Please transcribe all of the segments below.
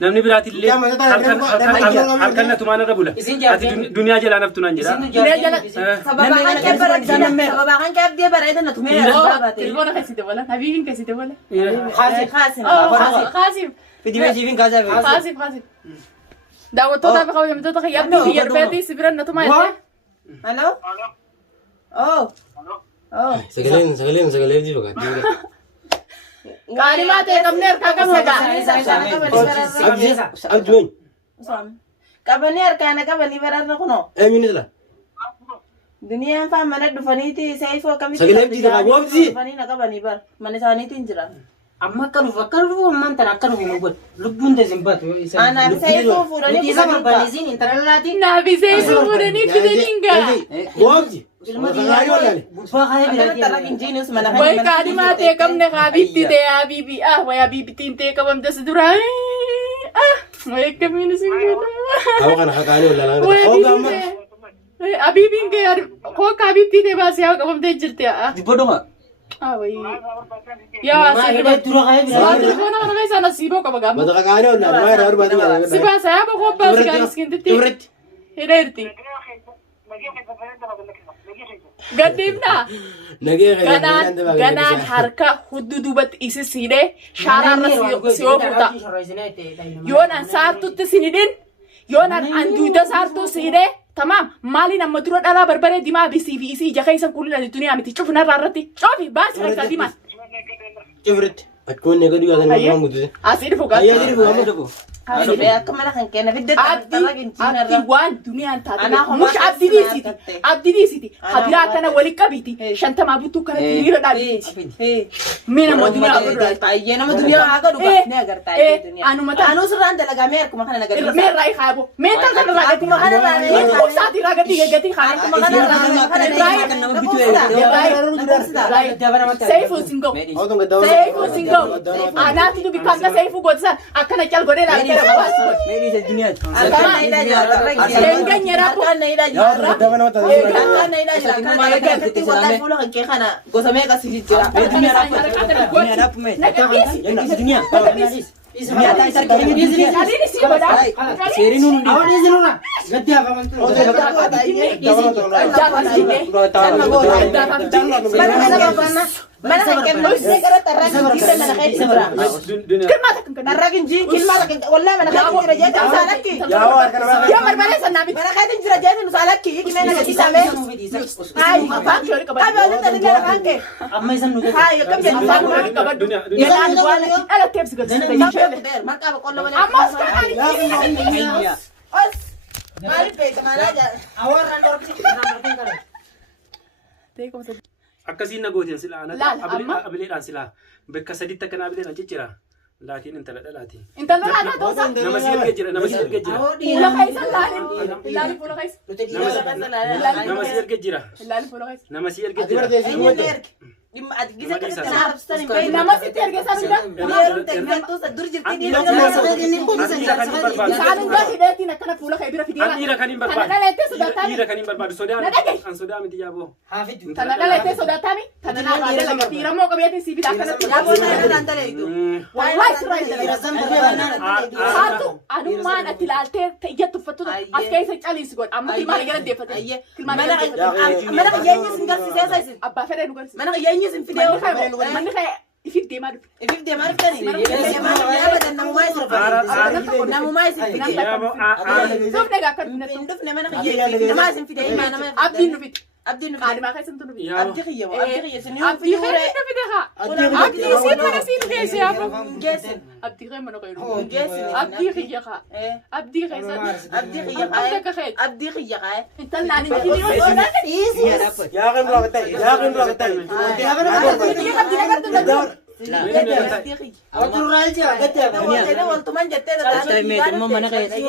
namni biraati illee halkan tumaana rabula ati dunya jala naftu nan jira dunya jala sababa kan ke abdi barayda na tumee telefona kasite wala habibin kasite wala khasim video jibin kaza khasim daawto ta baqaw yamto ta yabni yarbati sibran na tumaa hello oh sagaleen jiru ka गाड़ी में ते कमने रखा कम लगा अब जोइन कबने रखा ना कबनी बरार ना कुनो मिनट ला दुनिया में फाम मैंने दुफनी थी सही फो कमी सगले जी का वो जी दुफनी ना कबनी बर मैंने सानी तीन जरा अम्मा करू वो मन तना करू वो बोल लुबुंदे सिंपत ana सही फो फुरनी किसा बनीजिन इंटरलाती ना भी सही फो फुरनी किदेनिंगा वो जी Wai kadi mate kam ne habibti te habibi wa habibti te kam das durai wai kamine singena aw kana hakani wala la hoga habibin ke yar ko habibti te bas ya kam de jirte dibodonga wai ya sibba dura khay bila ko na kay sana sibo ka baga badaka kani wala wai rar badi siba sa ba ko ba kan skin te hererti قديمنا ganaan harka huddudubat isi siide shaararra siyofuta yoonaan saartutti sinidhin yoonaan anduuda saartuu siide tamam maaliin amma dura dhalaa barbaree dimaa bisii fi isii ija keessa kulli duniyaa miti cufinarraa irratti coofi baasi rakka dimaan cufiritti akkoon eega dhiyaatan waan guddise asii dhufu akkuma kan kenna fidde abdi waan duniyaan taate mush abdi diisiti habiraa kana wali qabiti shantama buttu kana tiriira dhaabiti mina mo duniyaa godhu taayee nama duniyaa haga dhuga ne agartaa duniyaa anu sirraan dalagame akkuma kana nagarta me rai khabo me tan kana ragati ma kana ragati ko saati ragati gati khana akkuma kana ragati kana nama bitu seifu singo anati tu bikanga seifu godsa akana chal gode la मेरी से दुनिया अल्लाह नहीं ला जा रहेंगे मेरा को नहीं ला जा अल्लाह नहीं ला जा हमारे क्या करती होता है फूलों के खाना गोसमे का सीधी जरा दुनिया राप में दुनिया इस दुनिया का इधर करेंगे इजली सी बड़ा शेरी नु और इजली ना गद्दा का मन तो mana kan nus ne kara taragin jira mana kai sabra kalma ta kan taragin jin kalma ta wallahi mana kai jira jeta salaki ya mar bare sannabi mana kai jira jeta salaki ikine na kisa me ai pa kyori ka ba ba ta ne na banke amma isan nu ai kam ya fa ka ba dunia ya na wala ala tips ga sai ya mar ka ba kollo wala amma ska ani os mari pe kamana ja awar randor ki na martin kare देखो से akkasiin nagootiin sila ana abileedhaan sila bakka sadiitti akka abileedhaan ciccira laakiin intala dhalaati intala dhalaati toosa nama si erga jira fuula kaisa laali fuula kaisa nama si erga jira laali fuula kaisa nama si erga jira dimma ati gisa kana arabstan bay nama si erga sanida erga toosa dur jirti ni saalin ba hideeti nakana fuula kay bira fidira adira kanin barbaad tanalete sodatami adira kanin barbaad sodaan an sodaan miti yaabo hafid tanalete sodatami tanalete la fidira mo qabiyati si bida kana yaabo tanantale itu wallahi sirai hatu adu man atilalte tiyatu fatu askay se chali sigod amma tilmani gara defate mana yenya singal si sesa abba fere nugar mana yenya sin fideo man kay ifidde maal ifidde maal tani abadan namuma isra namuma isra dofne ga kan dofne mana khiyye nama sin fide ima nama abdi nu fit abdi nu qadi ma khaysan tu fit abdi khiyye sinu abdi khayre nu fit ha abdi sin mana sin khayse ya gesin abdi khayre mana khayru gesin abdi khiyye kha abdi khaysan abdi khiyye abdi khiyye انت اللي انا مديني ولا يا غن رغتاي يا غن رغتاي يا غن رغتاي أتو رالجي أقتى أنا قلت من جت Saya meeting mo mana kayak sih?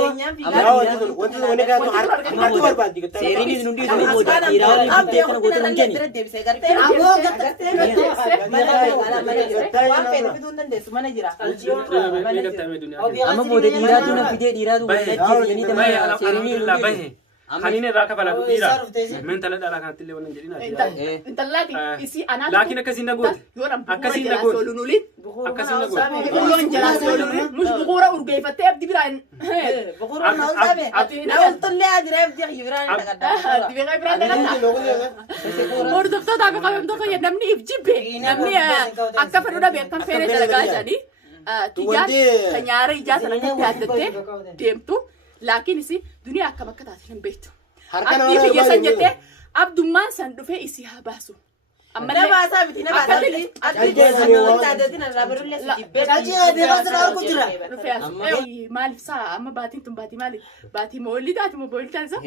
وانت وني كان أتو برباد دي Seri ni nundi nundi buat ira ni kita kena buat orang ni. Ama buat ira tu nak video ira tu buat jadi teman seri ni. خليني راكب على ديرا من تلا على كانت اللي وانا جرينا انت لاقي يسي انا لكن كزين نقول اكسين نقول نولين أكسين نقول يقولون جلاس مش بغورة ورقي فتاب دي براين بغورة نقول تابي نقول طلع أدري أبدي يبران تقدر دي بغاي بران تقدر مرد فتاة عم يقول مدخل ينمني بجيبه نمني أكفر ولا بيكون فيني تلقى جاني تيجان كنياري جات أنا كنت هتدتي ديمتو لكن يسي دنيا كم كتات في البيت أبدي في جسن جته عبد ما سندفه يسيها باسو أما لا باسا بتينا باسا أبدي سندوه تعددين أنا رابر اللي سجيبه كذي هذي بس لا كتير رفيع مالي سا أما باتين تم باتي مالي باتي مولي ده تم مولي تانسا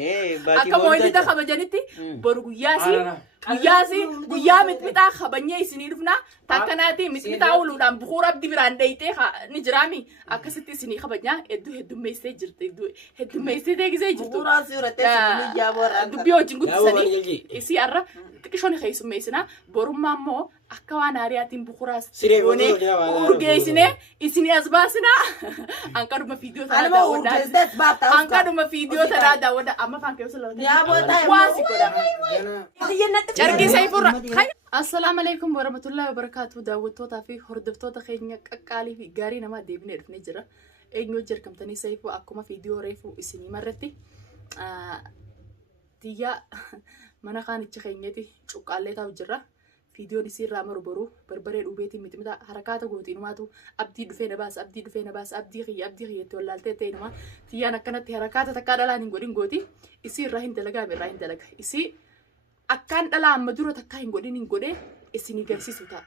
أكا مولي ده خبجانيتي برغياسي guyyaa mitmitaa kabanyee isinii dhufna takkanaati mitmitaa ooluudhaan bukuura abdi biraan dhayitee ni jiraami akkasitti isinii kabajnaa heddummeessee jirti heddummeessee teegisee jirtu dubbii wajjin guddisanii isii har'a xiqqishoon keessummeessinaa borummaa immoo akka waan aariyaatiin bukuuraas goonee urgeessinee isinii as baasinaa hanqaduma fiidiyoo tanaa daawwadhaa hanqaduma fiidiyoo tanaa daawwadhaa amma faan keessa lafata waasi godha Jargi saya pura. Assalamualaikum warahmatullahi wabarakatuh. Daawwattoota fi hordoftoota keenya qaqqaalii fi gaarii nama deebinee dhufnee jira. Eenyu jirkamtanii sayfuu akkuma fiidiyoo reefuu isinii marratti. Tiyyaa mana kaanicha keenyatti cuqqaallee taa'u jira. Fiidiyoon isiirraa marboru barbaree dhubeetiin mitimita harakaata gootiinumaatu abdii dhufee na baasa abdii dhufee na baasa abdii xiyyatti wallaaltee ta'e numa tiyyaan akkanatti harakaata takkaa dhalaan hin godhin gooti isiirraa hin dalagaa irraa hin dalaga isii akkaan dhala amma dura takkaa hin godhe isinii garsiisu ta'a.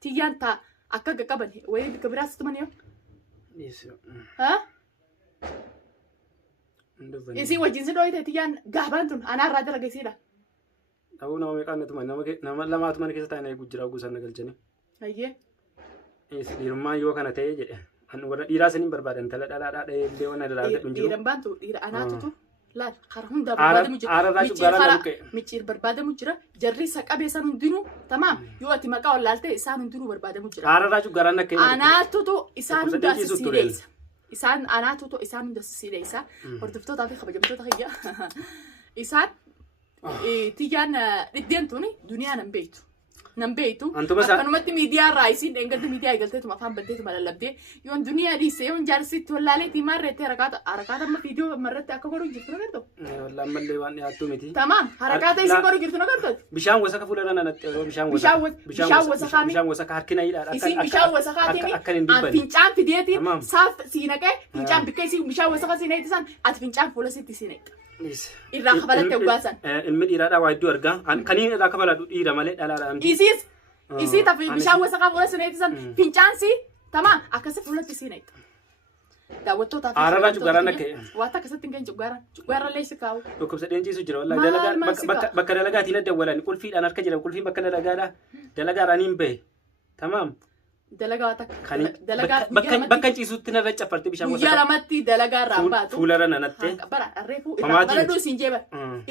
Tiyyaan ta'a akka qaqqaban wayii bika biraas tuman yoo. Isii wajjin si dhooyite tiyyaan gaabaan tun anaarraa dalaga isiidha. Ta'uu nama meeqaan tuma nama lamaatu mana keessa taa'anii eeguu jira guusan nagalchanii. Ayyee. Dhiirummaan yoo kana ta'e jedhe warra dhiiraa saniin barbaadan tala dhalaadhaa dhahee illee waan adda hin jiru. Dhiiran baantu dhiira anaatutu. Laal karaa hundaa barbaadamu jira. Micciir barbaadamu jira. Jarri isa qabeessan hundinuu tamaam yoo ati maqaa wallaaltee isaan hundinuu barbaadamu jira. Aarraa garaan akka hin anaatutu isaan hundaa sisiidheessa. Isaan anaatutu isaan hundaa sisiidheessa. Hordoftootaa fi kabajamtoota kiyya. Isaan tiyyaan dhiddeen tuni duniyaa nan beektu. Nan beektu. Akkanumatti miidiyaa irraa isiin dheengatti miidiyaa eegalteetuma afaan banteetuma lallabdee yoon duniyaa dhiise yoon jaarsitti wallaaleetii maarreettee harakaata amma fiidiyoo marratti akka godhu jirtu nagartu. Wallaan mallee waan dhiyaattu miti. Tamaam harakaata isin godhu jirtu nagartu. Bishaan wasaka fuuldura nanaatti yeroo bishaan wasaka harkina hidhaadha. Isin bishaan wasakaatiin fincaan fideetiin saaf siinaqee fincaan bikka isin bishaan wasaka siineetti san ati fincaan fuula sitti siineetta. Irraa kabalate ugaasan. Ilmi dhiiraadhaa waa iddoo argaa. Kaniin irraa kabalatu dhiira malee dhalaadhaan. Isii tafi bishaan wasakaa fuula siineetti san fincaansi tamaam akkasi fuulatti siineetta. Daawwattootaaf. Aarraa cuggaaran akka. Waata akkasitti hin geenye cuggaaran leessi kaa'u. Dhukkubsa dheenchiisu jira wallaahi bakka dalagaatiin adda walan qulfiidhaan harka jira qulfiin bakka dalagaadhaa dalagaadhaan hin bahe tamaam. Dalagaa takka bakka ciisuutti narra caffarte bishaan guyyaa lamatti dalagaa irraa baatu fuulara nanatte bara reefu irraa kabaladu siin jeeba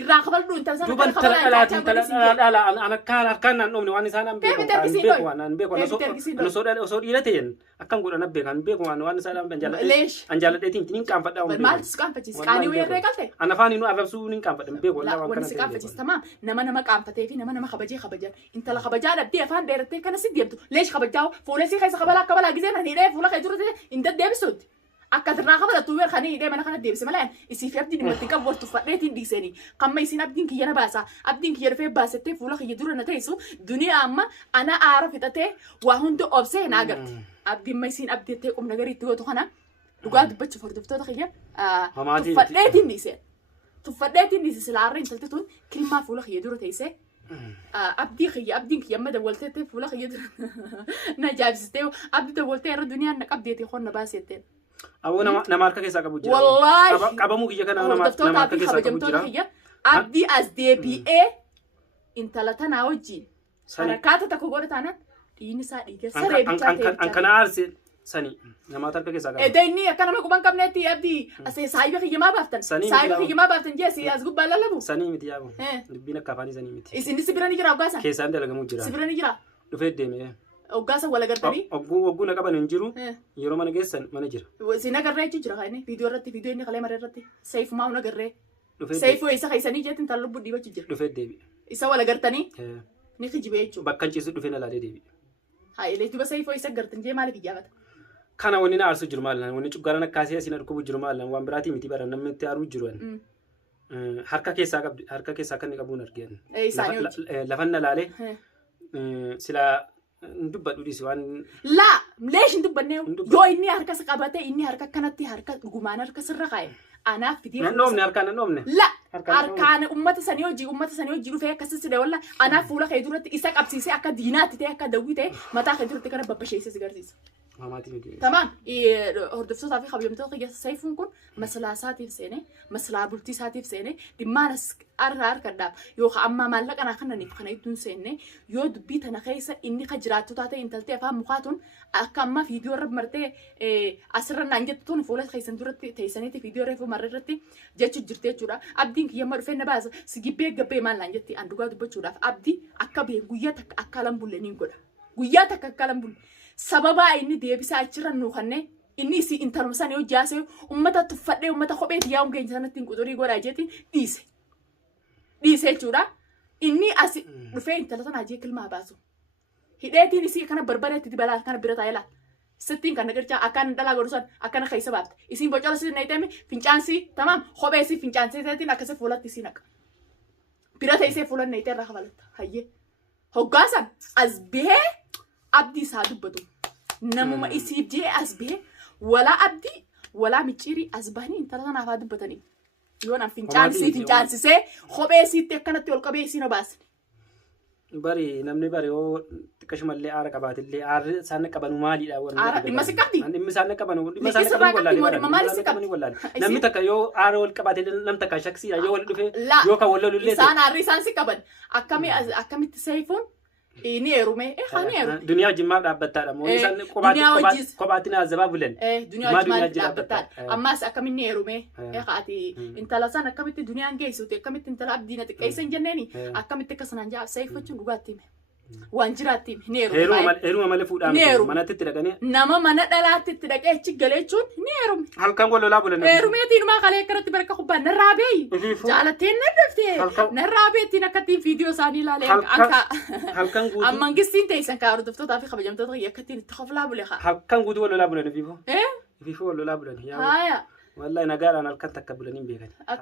irraa kabaladu intal sana duban talaalaa harkaan naan dhoomne waan isaan an beeku waan beeku osoo dhiira ta'een akkan godhan beekan beeku waan isaan an jaaladheetiin nin qaanfadhaa maal si qaanfachiis qaanii weerree qalte an afaan inni arrabsuu nin qaanfadhan beeku waan si qaanfachiis tamaam nama qaanfatee fi nama kabajan intala kabajaa dhabdee afaan dheerattee kana si deemtu leesh kabajaa fuula si keessa kabala gizeen ani dheef fuula kee turte inda deebisuuti أكثر ناقبة توير خاني دائما أنا خنا ديبس ملان يصير في أبدين متى كبر تفرقتين ديسني كم يصير أبدين كي أنا باسا أبدين كي يرفع باسته فولا خي يدور نتايسو دنيا أما أنا أعرف إتته وهون تو أبسه ناقرت أبدين ما يصير أبدين تكم نجاري تو خنا لقاد بتش فرد فتوه خيا تفرقين ديسن تفرقين ديسن سلارين تلتون كل ما فولا خي يدور تايسه أبدي خي أبدين كي أما دولته فولا خي يدور نجاب ستيو أبدي دولته الدنيا إنك أبدي تخون باسته أبو نمارك كيسا كبوجرا والله كابو كي جكنا نمارك كيسا كبوجرا أبدي أس دي بي إيه إنت لا تناوجي حركات تكوغورة تانا إني سادي سري أنكنا عارس سني نمارك كيسا كبوجرا إديني أكنا ما كمان كمنتي أبدي أسي سايبه خي ما بافتن سايبه خي ما بافتن جيسي أزقب بالله سني متي أبو دبينا كفاني سني متي إسندي سبراني جرا وقاسا كيسا عندي لقى مجرا سبراني جرا دفيت دمي وقاسا ولا قرتني وقو نكبا ننجرو يرو من جيسن منجر وسينا قرري تجرا خايني فيديو رتي فيديو إني خليه مرة رتي سيف ما هو قرري سيف ويسا خيساني جت انت لبو ديبا تجرا دفيت دبي إسا ولا قرتني نخي جبيتشو بكان شيء دفينا لا دبي هاي اللي تبى سيف ويسا قرتن جي مالي في جابت كان ونينا عرسو جرمال وني شجرنا كاسيا سينا ركوب جرمال وان براتي متي برا نم تيارو جروان حركة كيسا كان يكابون أرجين أي سانيو لفنا لالي سلا ندب دوديس وان لا ليش ندب النيو يو إني حركة سكابته إني حركة كانت حركة جمانة حركة سرقة أنا في دي نومني أركان نومني لا أركان أمة سنيو جيرو فيها كسر سده ولا أنا فولا خيدورة إساق أبسيسة أكاد دينات تيه أكاد دويته متى خيدورة كنا ببشيء سيجارتيس تمام هردفتو تعرفي خبيم تلقي سيفون كون مسلا ساتي في سنة مسلا بولتي ساتي في سنة دمانس أر كذاب يو أما مالك أنا خنا نفخنا يدون سنة يو دبيت أنا خيسة إني خجرات تاتي إن تلتي أفهم مخاطون أكمل فيديو رب مرتة أسرع نانجت تون فولا خيسة دورة تيسانة فيديو رفو مررتي جت جرتة جورا أبدين كي يمر فين باز سجيبه جبه مال نانجتي عندك هذا بتشورا أبدي أكبر غياتك أكلم بولنين كذا غياتك أكلم بول سببا إني ديبي سأشرن نوخنة إني سي إنترمسان يو جاسه ومتى تفرد ومتى خبيت يوم كي إنسان تنقدري يقول أجتي ديسه جورا إني أسي رفين ثلاثة ناجي كلمة باسو هدايتي نسي كنا بربرة تدبلا كنا برتايلا ستين كنا كرجع أكان دلا غرسان أكان خيسة بابت إسين بجالس سي نايتامي فينشانسي تمام خبيسي فينشانسي تاتي نكسر فولات تسينك برتايسي فولات نايتر رخبالت هاي هو قاسم أزبه أبدي سادو بدو نمو ما يصير جي أزبه ولا أبدي ولا ميشيري أزباني إنت لا نافاد بدني يونا فينشانسي سي خبيسي تكنا تقول خبيسي نباس bari namni bari oo kashmalle aara qabaatille aarri saanna qabanu maali dha warra aara dhimma sikatti dhimma saanna qabanu dhimma saanna qabanu wallahi namni takka yoo aara wal qabaatille nam takka shaksi yoo wal dhufe yoo ka wal lolule isaan aarri isaan si qaban akkamitti seefuun ini erume khani eru dunya jimma dhaabbattaadha moo isaan qobaatina azababulen dunya jimma dhaabbattaadha ammas akkaminni erume khaati intala san akkamitti dunyaan geessuute akkamitti intala abdiina xiqqeessan jenneeni akkamitti akkasanaan jaa seefachuun dhugaatti waan jiraatti ni eeruma malee fuudhaan manatti itti dhaqanii nama mana dhalaatti itti dhaqee achi galeechuun ni eerume halkan wal lolaa bulan eerumeetiin maa kalee akkanatti barka kubbaan narraa beeyi jaalatteen nadhaftee narraa beettiin akkattiin viidiyoo isaanii ilaalee halkan guutuu amman gistiin teessan kaa hordoftootaa fi kabajamtoota akkattiin itti qoflaa bule haa halkan guutuu wal lolaa bulan fiifoo wal lolaa bulan yaa wallahi nagaadhaan halkan takka bulaniin beekan